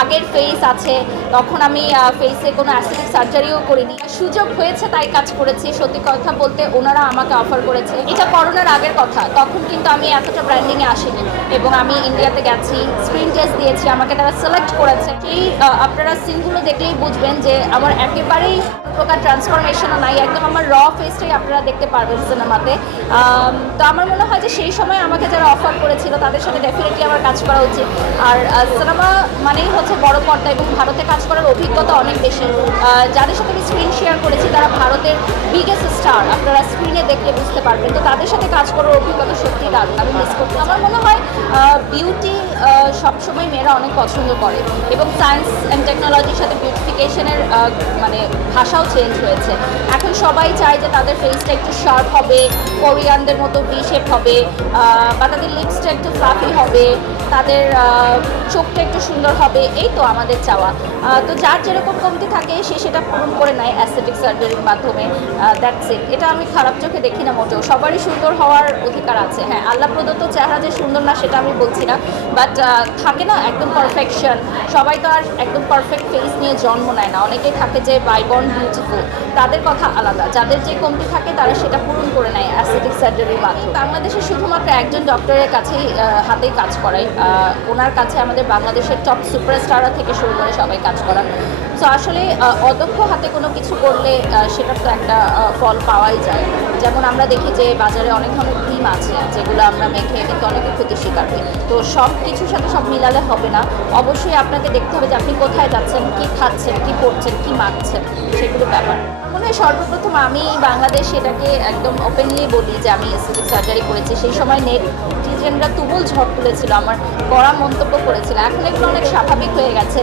আগের ফেস আছে, তখন আমি ফেসে কোনো অ্যাসিডিক সার্জারিও করিনি। সুযোগ হয়েছে তাই কাজ করেছি, সত্যি কথা বলতে ওনারা আমাকে অফার করেছে। এটা করোনার আগের কথা, তখন কিন্তু আমি এতটা ব্র্যান্ডিংয়ে আসিনি। এবং আমি ইন্ডিয়াতে গেছি। স্ক্রিন টেস্ট দিয়েছি, আমাকে তারা সিলেক্ট করেছে। সেই আপনারা সিনগুলো দেখলেই বুঝবেন যে আমার একেবারেই প্রকার ট্রান্সফরমেশনও নাই। একদম আমার র ফেসটাই আপনারা দেখতে পারবেন সিনেমাতে তো আমার মনে হয় যে সেই সময় আমাকে যারা অফার করেছিল, তাদের সাথে ডেফিনেটলি আমার কাজ করা উচিত। আর সিনেমা মানেই হচ্ছে বড় পর্দা এবং ভারতে কাজ করার অভিজ্ঞতা অনেক বেশি। যাদের সাথে আমি স্ক্রিন শেয়ার করেছি, তারা ভারতের বিগেস্ট স্টার আপনারা স্ক্রিনে দেখলে বুঝতে পারবেন। তো তাদের সাথে কাজ করার অভিজ্ঞতা সত্যি দারুণ। আমি মিস করতে আমার মনে হয় Uh, beauty সবসময় মেয়েরা অনেক পছন্দ করে এবং সায়েন্স অ্যান্ড টেকনোলজির সাথে বিউটিফিকেশনের মানে ভাষাও চেঞ্জ হয়েছে। এখন সবাই চায় যে তাদের ফেসটা একটু শার্প হবে, কোরিয়ানদের মতো ভি শেপ হবে বা তাদের লিপসটা একটু ফ্লাফি হবে, তাদের চোখটা একটু সুন্দর হবে, এই তো আমাদের চাওয়া। তো যার যেরকম কমতি থাকে, সে সেটা পূরণ করে নেয় অ্যাস্থেটিক সার্জারির মাধ্যমে। দ্যাটস ইট এটা আমি খারাপ চোখে দেখি না মোটেও। সবারই সুন্দর হওয়ার অধিকার আছে। হ্যাঁ আল্লাহ প্রদত্ত চেহারা যে সুন্দর না, সেটা আমি বলছি না। বাট থাকে না একদম পারফেকশন সবাই তো আর একদম পারফেক্ট ফেস নিয়ে জন্ম নেয় না। অনেকেই থাকে যে বাইবন বিউটিফুল তাদের কথা আলাদা। যাদের যে কমতি থাকে তারা সেটা পূরণ করে নেয় অ্যাস্থেটিক সার্জারির মাধ্যমে। বাংলাদেশে শুধুমাত্র একজন ডক্টরের কাছেই হাতেই কাজ করাই ওনার কাছে আমাদের বাংলাদেশের টপ সুপারস্টাররা থেকে শুরু করে সবাই কাজ করা। সো আসলে অদক্ষ হাতে কোনো কিছু করলে সেটার তো একটা ফল পাওয়াই যায়। যেমন আমরা দেখি যে বাজারে অনেক ধরনের ক্রিম আছে, যেগুলো আমরা মেখে কিন্তু অনেকে ক্ষতি শিকার করি তো সব কিছুর সাথে সব মিলালে হবে না। অবশ্যই আপনাকে দেখতে হবে যে আপনি কোথায় যাচ্ছেন, কি খাচ্ছেন, কি করছেন কি মাখছেন, সেগুলো ব্যাপার। মনে হয় সর্বপ্রথম আমি বাংলাদেশ এটাকে একদম ওপেনলি বলি যে আমি এসিডিক সার্জারি করেছি। সেই সময় নেট নেটিজেনরা তুমুল ঝড় তুলেছিল, আমার কড়া মন্তব্য করেছিল। এখন এগুলো অনেক স্বাভাবিক হয়ে গেছে।